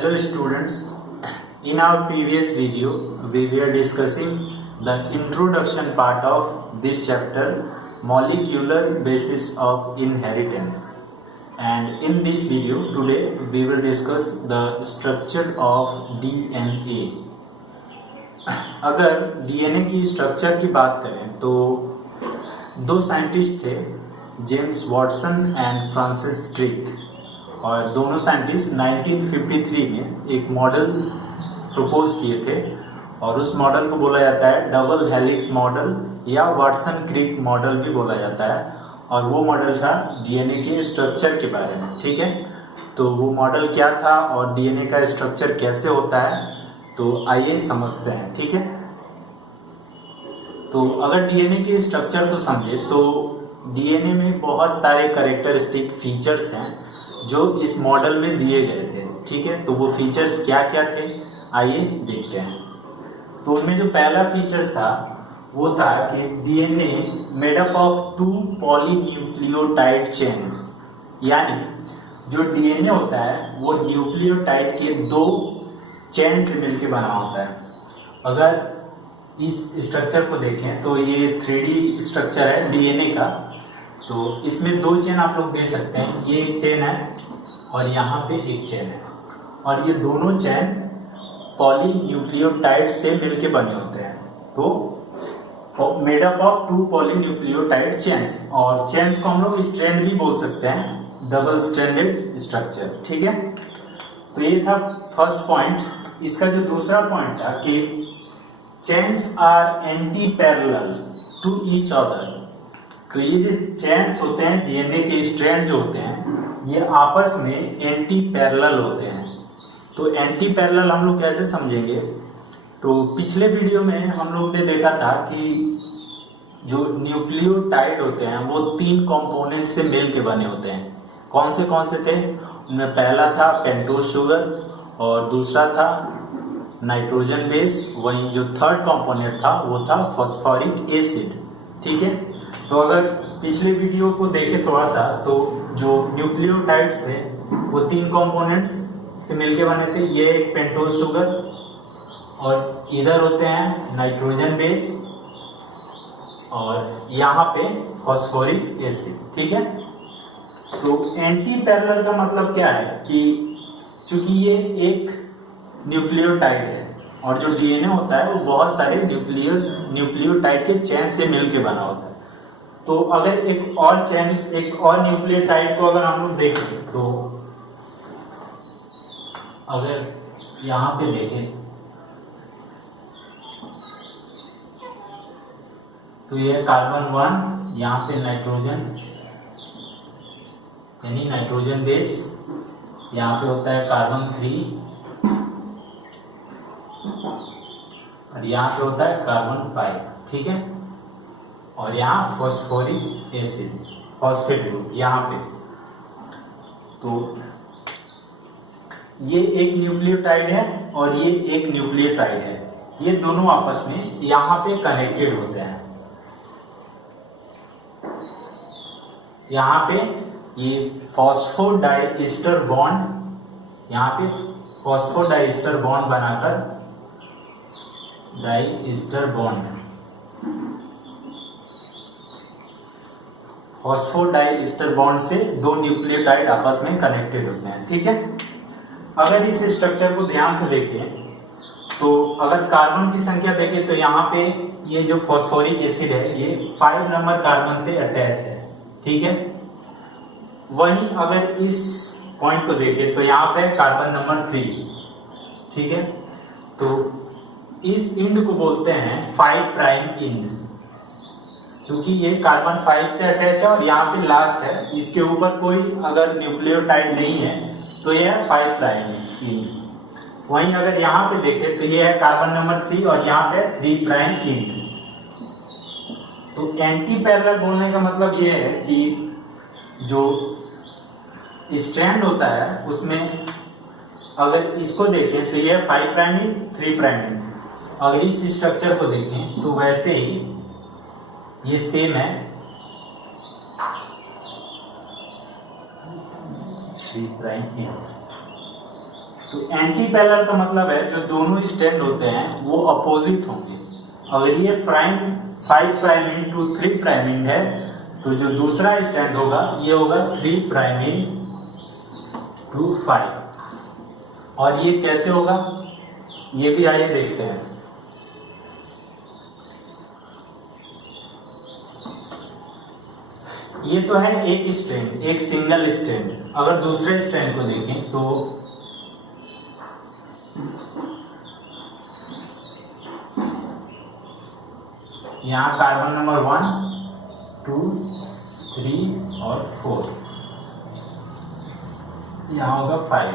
Hello students, in our previous video we were discussing the introduction part of this chapter, molecular basis of inheritance, and in this video today we will discuss the structure of DNA. अगर DNA की structure की बात करें तो दो scientist थे, James Watson and Francis Crick, और दोनों साइंटिस्ट 1953 में एक मॉडल प्रपोज किए थे और उस मॉडल को बोला जाता है डबल हेलिक्स मॉडल या वाटसन क्रिक मॉडल भी बोला जाता है। और वो मॉडल था डीएनए के स्ट्रक्चर के बारे में। ठीक है, तो वो मॉडल क्या था और डीएनए का स्ट्रक्चर कैसे होता है, तो आइए समझते हैं। ठीक है, तो अगर डीएनए के स्ट्रक्चर को समझे तो डीएनए में बहुत सारे कैरेक्टरिस्टिक फीचर्स हैं जो इस मॉडल में दिए गए थे। ठीक है, तो वो फीचर्स क्या क्या थे आइए देखते हैं। तो उनमें जो पहला फीचर्स था वो था कि DNA made up of 2 polynucleotide chains, यानी जो डीएनए होता है वो न्यूक्लियोटाइड के 2 चेन से मिलकर बना होता है। अगर इस स्ट्रक्चर को देखें तो ये 3D स्ट्रक्चर है डीएनए का, तो इसमें 2 चेन आप लोग देख सकते हैं, ये एक चेन है और यहाँ पे एक चेन है, और ये दोनों चेन पॉलीन्यूक्लियोटाइड से मिलके बने होते हैं। तो made up of 2 polynucleotide chains, और चेन्स को हम लोग स्ट्रैंड भी बोल सकते हैं, डबल स्ट्रैंडेड स्ट्रक्चर। ठीक है, तो ये था फर्स्ट पॉइंट। इसका जो दूसरा पॉइंट था कि chains are antiparallel to each other. तो ये जो चेन्स होते हैं डीएनए के स्ट्रैंड जो होते हैं ये आपस में एंटी पैरेलल होते हैं। तो एंटी पैरेलल हम लोग कैसे समझेंगे, तो पिछले वीडियो में हम लोग ने देखा था कि जो न्यूक्लियोटाइड होते हैं वो 3 कंपोनेंट से मिल के बने होते हैं। कौन से थे उनमें पहला था पेंटोज शुगर और दूसरा था नाइट्रोजन बेस, वहीं जो थर्ड कंपोनेंट था वो था फॉस्फोरिक एसिड। ठीक है, तो अगर पिछले वीडियो को देखें थोड़ा सा, तो जो न्यूक्लियोटाइड्स थे वो 3 कंपोनेंट्स से मिलके बने थे। ये एक पेंटोज शुगर और इधर होते हैं नाइट्रोजन बेस और यहाँ पे फॉस्फोरिक एसिड। ठीक है, तो एंटी पैरेलल का मतलब क्या है कि चूंकि ये एक न्यूक्लियोटाइड है और जो डीएनए होता है वो बहुत सारे न्यूक्लियोटाइड के चेन से मिलके बना होता है। तो अगर एक और न्यूक्लियोटाइड को अगर हम लोग देखें, तो अगर यहाँ पे देखें तो ये कार्बन 1, यहाँ पे नाइट्रोजन यानी नाइट्रोजन बेस, यहाँ पे होता है कार्बन 3 और यहाँ पे होता है कार्बन 5। ठीक है, और यहाँ फॉस्फोरिक एसिड, फॉस्फेट ग्रुप यहाँ पे। तो ये एक न्यूक्लियोटाइड है और ये एक न्यूक्लियोटाइड है, ये दोनों आपस में यहाँ पे कनेक्टेड होते हैं। यहाँ पे ये फॉस्फोडाइएस्टर बॉन्ड, यहाँ पे फॉस्फोडाइएस्टर बॉन्ड बनाकर डाइएस्टर बॉन्ड, फॉस्फोडाइएस्टर बॉन्ड से 2 न्यूक्लियोटाइड आपस में कनेक्टेड होते हैं। ठीक है, अगर इस स्ट्रक्चर को ध्यान से देखें तो अगर कार्बन की संख्या देखें तो यहाँ पे ये जो फॉस्फोरिक एसिड है ये 5 नंबर कार्बन से अटैच है। ठीक है, वहीं अगर इस पॉइंट को देखें तो यहाँ पे कार्बन नंबर 3। ठीक है, तो इस इंड को बोलते हैं 5 प्राइम इंड, क्योंकि ये कार्बन 5 से अटैच है और यहाँ पे लास्ट है, इसके ऊपर कोई अगर न्यूक्लियोटाइड नहीं है तो ये है 5 प्राइम इंड। वहीं अगर यहाँ पे देखें तो ये है कार्बन नंबर 3 और यहाँ पे 3 प्राइम इंड। तो एंटी पैरेलल बोलने का मतलब ये है कि जो स्ट्रैंड होता है उसमें अगर इसको देखें तो ये 5 प्राइम इंड 3 प्राइम इंड, अगर इस स्ट्रक्चर को देखें तो वैसे ही ये सेम है 3 प्राइम इंड। तो एंटी पैरेलल का मतलब है जो दोनों स्ट्रैंड होते हैं वो अपोजिट होंगे। अगर ये 5 प्राइम टू 3 प्राइम है तो जो दूसरा स्ट्रैंड होगा ये होगा 3 प्राइम टू 5। और ये कैसे होगा ये भी आइए देखते हैं। ये तो है एक स्ट्रैंड, एक सिंगल स्ट्रैंड। अगर दूसरे स्ट्रैंड को देखें तो यहाँ कार्बन नंबर 1, 2, 3 और 4, यहाँ होगा 5,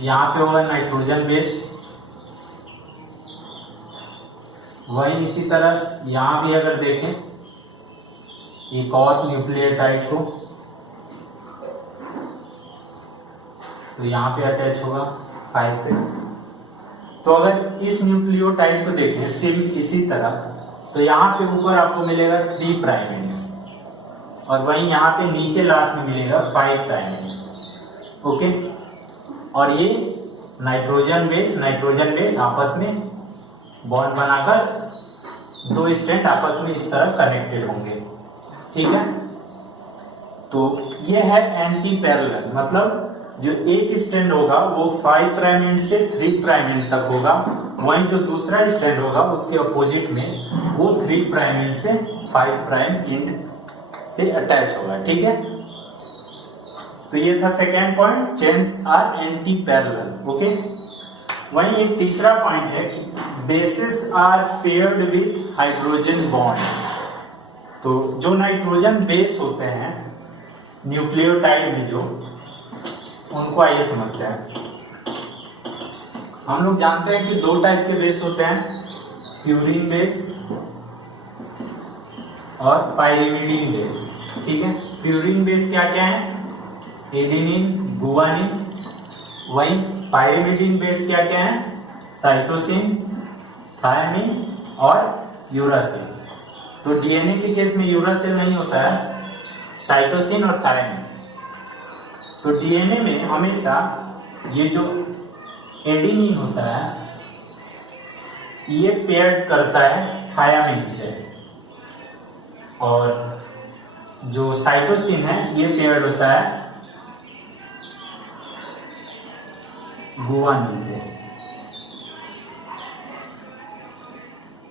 यहाँ पे होगा नाइट्रोजन बेस। वही इसी तरह यहाँ भी अगर देखें एक और न्यूक्लियोटाइड को तो यहाँ पे अटैच होगा 5 पे। तो अगर इस न्यूक्लियोटाइड को देखें सेम इसी तरह तो यहाँ पे ऊपर आपको मिलेगा 3 प्राइम और वहीं यहाँ पे नीचे लास्ट में मिलेगा 5 प्राइम। ओके, और ये नाइट्रोजन बेस आपस में बॉन्ड बनाकर दो स्ट्रैंड आपस में इस तरह कनेक्टेड होंगे। ठीक है, तो ये है एंटी पैरेलल, मतलब जो एक स्ट्रैंड होगा वो 5 प्राइम एंड से 3 प्राइम एंड तक होगा, वहीं जो दूसरा स्ट्रैंड होगा उसके अपोजिट में वो 3 प्राइम एंड से 5 प्राइम एंड से अटैच होगा। ठीक है, तो ये था second point, chains are antiparallel. Okay, वहीं एक तीसरा पॉइंट है कि bases are paired with hydrogen bond. तो जो नाइट्रोजन बेस होते हैं न्यूक्लियोटाइड में जो, उनको आइए समझते हैं। हम लोग जानते हैं कि दो टाइप के बेस होते हैं, प्यूरिन बेस और पाइरिमिडीन बेस। ठीक है, प्यूरिन बेस क्या क्या है, एडेनिन, गुआनिन। वहीं पाइरिमिडीन बेस क्या क्या है, साइटोसिन, थायमिन और यूरासिल। तो डीएनए के केस में यूरासिल नहीं होता है, साइटोसिन और थायमिन। तो डीएनए में हमेशा ये जो एडेनिन होता है ये पेयर करता है थायमिन से, और जो साइटोसिन है ये पेयर होता है गुआनिन से।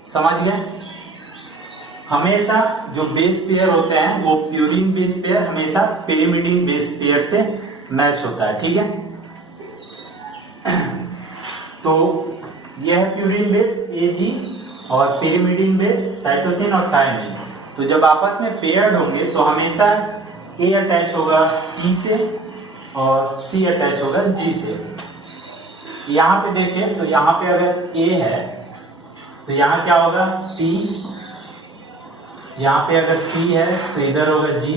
समझ गए? हमेशा जो बेस पेयर होते हैं वो प्यूरिन बेस पेयर हमेशा पेरिमिडीन बेस पेयर से मैच होता है। ठीक है, तो यह है प्यूरिन बेस Ag और पेरिमिडीन बेस साइटोसिन और थायमिन। तो जब आपस में पेयर्ड होंगे तो हमेशा A अटैच होगा T से और C अटैच होगा G से। यहाँ पे देखें तो यहाँ पे अगर A है तो यहाँ क्या होगा T, यहाँ पे अगर C है तो इधर होगा G।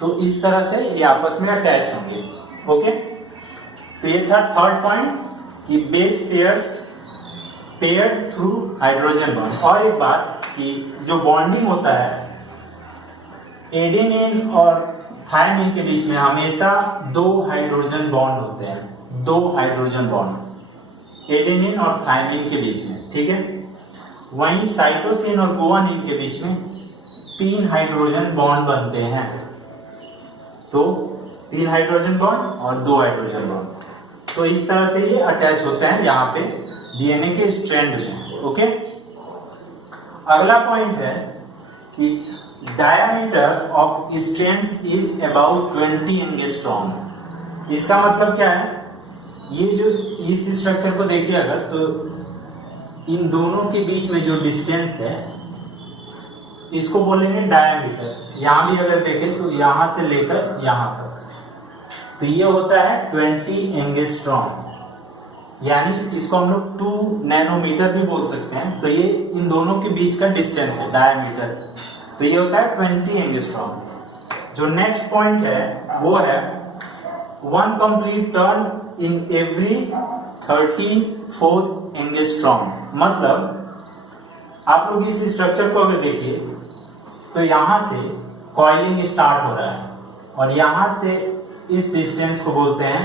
तो इस तरह से ये आपस में अटैच होंगे। ओके, तो ये था थर्ड पॉइंट कि base pairs paired through hydrogen bond. और एक बात कि जो बॉन्डिंग होता है एडेनिन और थायमिन के बीच में हमेशा 2 हाइड्रोजन बॉन्ड होते हैं, 2 हाइड्रोजन बॉन्ड एडेनिन और थायमिन के बीच में। ठीक है, वहीं साइटोसिन और गुआनिन के बीच में 3 हाइड्रोजन बॉन्ड बनते हैं। तो 3 हाइड्रोजन बॉन्ड और 2 हाइड्रोजन बॉन्ड। तो इस तरह से ये अटैच होते हैं यहाँ पे डीएनए के स्ट्रैंड में। ओके, अगला पॉइंट है कि diameter of strands is about 20 angstrom. इसका मतलब क्या है, ये जो इस स्ट्रक्चर को देखिए अगर, तो इन दोनों के बीच में जो डिस्टेंस है इसको बोलेंगे डायमीटर। यहाँ भी अगर देखें तो यहाँ से लेकर यहाँ तक, तो ये होता है 20 एंगस्ट्रॉम, यानी इसको हम लोग 2 नैनोमीटर भी बोल सकते हैं। तो ये इन दोनों के बीच का डिस्टेंस है डायमीटर, तो ये होता है 20 एंगस्ट्रॉम। जो नेक्स्ट पॉइंट है वो है 1 complete turn in every 34 angstrom. मतलब आप लोग इस स्ट्रक्चर को अगर देखिए तो यहां से कॉइलिंग स्टार्ट हो रहा है, और यहां से इस डिस्टेंस को बोलते हैं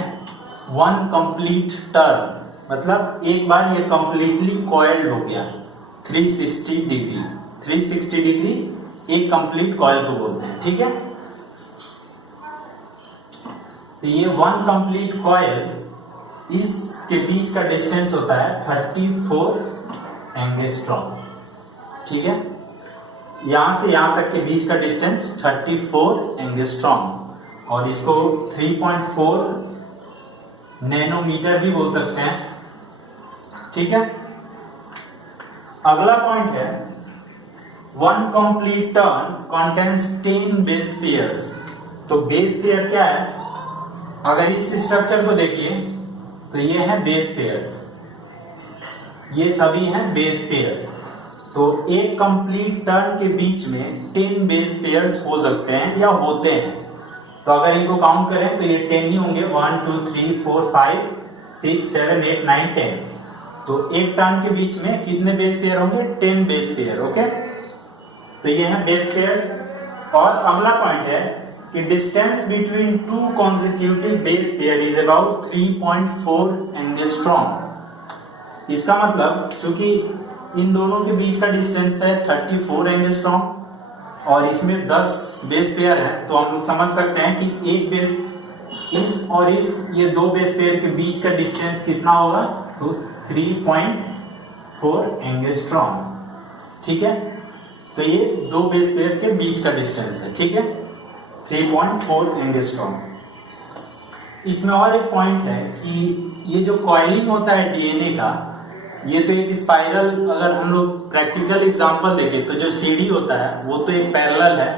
1 कंप्लीट टर्न, मतलब एक बार ये कंप्लीटली कॉइल्ड हो गया 360 डिग्री। 360 डिग्री एक कंप्लीट कॉइल को बोलते हैं, ठीक है। तो ये 1 कंप्लीट कॉइल, इसके बीच का डिस्टेंस होता है 34 एंगस्ट्रॉम, ठीक है। यहां से यहां तक के बीच का डिस्टेंस 34 एंगस्ट्रॉम, और इसको 3.4 नैनोमीटर भी बोल सकते हैं, ठीक है। अगला पॉइंट है 1 complete turn contains 10 base pairs. तो बेस पेयर क्या है? अगर इस स्ट्रक्चर को देखिए तो ये है बेस पेयर्स, ये सभी हैं बेस पेयर्स। तो एक कंप्लीट टर्न के बीच में 10 बेस पेयर्स हो सकते हैं या होते हैं। तो अगर इनको काउंट करें तो ये 10 ही होंगे, 1 2 3 4 5 6 7 8 9 10। तो एक टर्न के बीच में कितने बेस पेयर होंगे? 10 बेस पेयर, ओके। तो ये है बेस पेयर्स। और अगला पॉइंट है कि distance between 2 consecutive base pair is about 3.4 angstrom. इसका मतलब चूंकि इन दोनों के बीच का डिस्टेंस है 34 एंगस्ट्रॉम और इसमें 10 बेस पेयर है, तो हम लोग समझ सकते हैं कि एक बेस इस और इस ये 2 बेस पेयर के बीच का डिस्टेंस कितना होगा? तो 3.4 एंगस्ट्रॉम, ठीक है। तो ये 2 बेस पेयर के बीच का डिस्टेंस है, ठीक है, 3.4 एंगस्ट्रॉम। इसमें और एक पॉइंट है कि ये जो कॉइलिंग होता है डीएनए का, ये तो एक स्पाइरल, अगर हम लोग प्रैक्टिकल एग्जांपल देखें तो जो सीडी होता है वो तो एक पैरेलल है,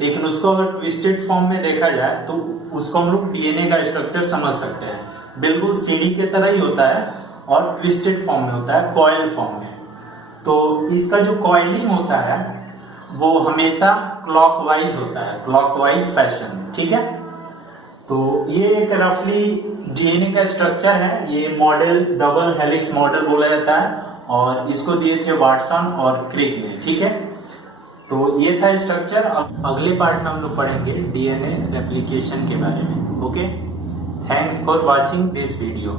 लेकिन उसको अगर ट्विस्टेड फॉर्म में देखा जाए तो उसको हम लोग डीएनए का स्ट्रक्चर समझ सकते हैं। बिल्कुल सीडी के तरह ही होता है और ट्विस्टेड फॉर्म में होता है, कॉइल फॉर्म में। तो इसका जो कॉइलिंग होता है वो हमेशा क्लॉकवाइज होता है, क्लॉकवाइज फैशन, ठीक है। तो ये एक रफली डीएनए का स्ट्रक्चर है। ये मॉडल डबल हेलिक्स मॉडल बोला जाता है और इसको दिए थे वाटसन और क्रिक ने, ठीक है। तो ये था स्ट्रक्चर। अब अगले पार्ट में हम लोग पढ़ेंगे डीएनए रेप्लिकेशन के बारे में, okay. Thanks for watching this video.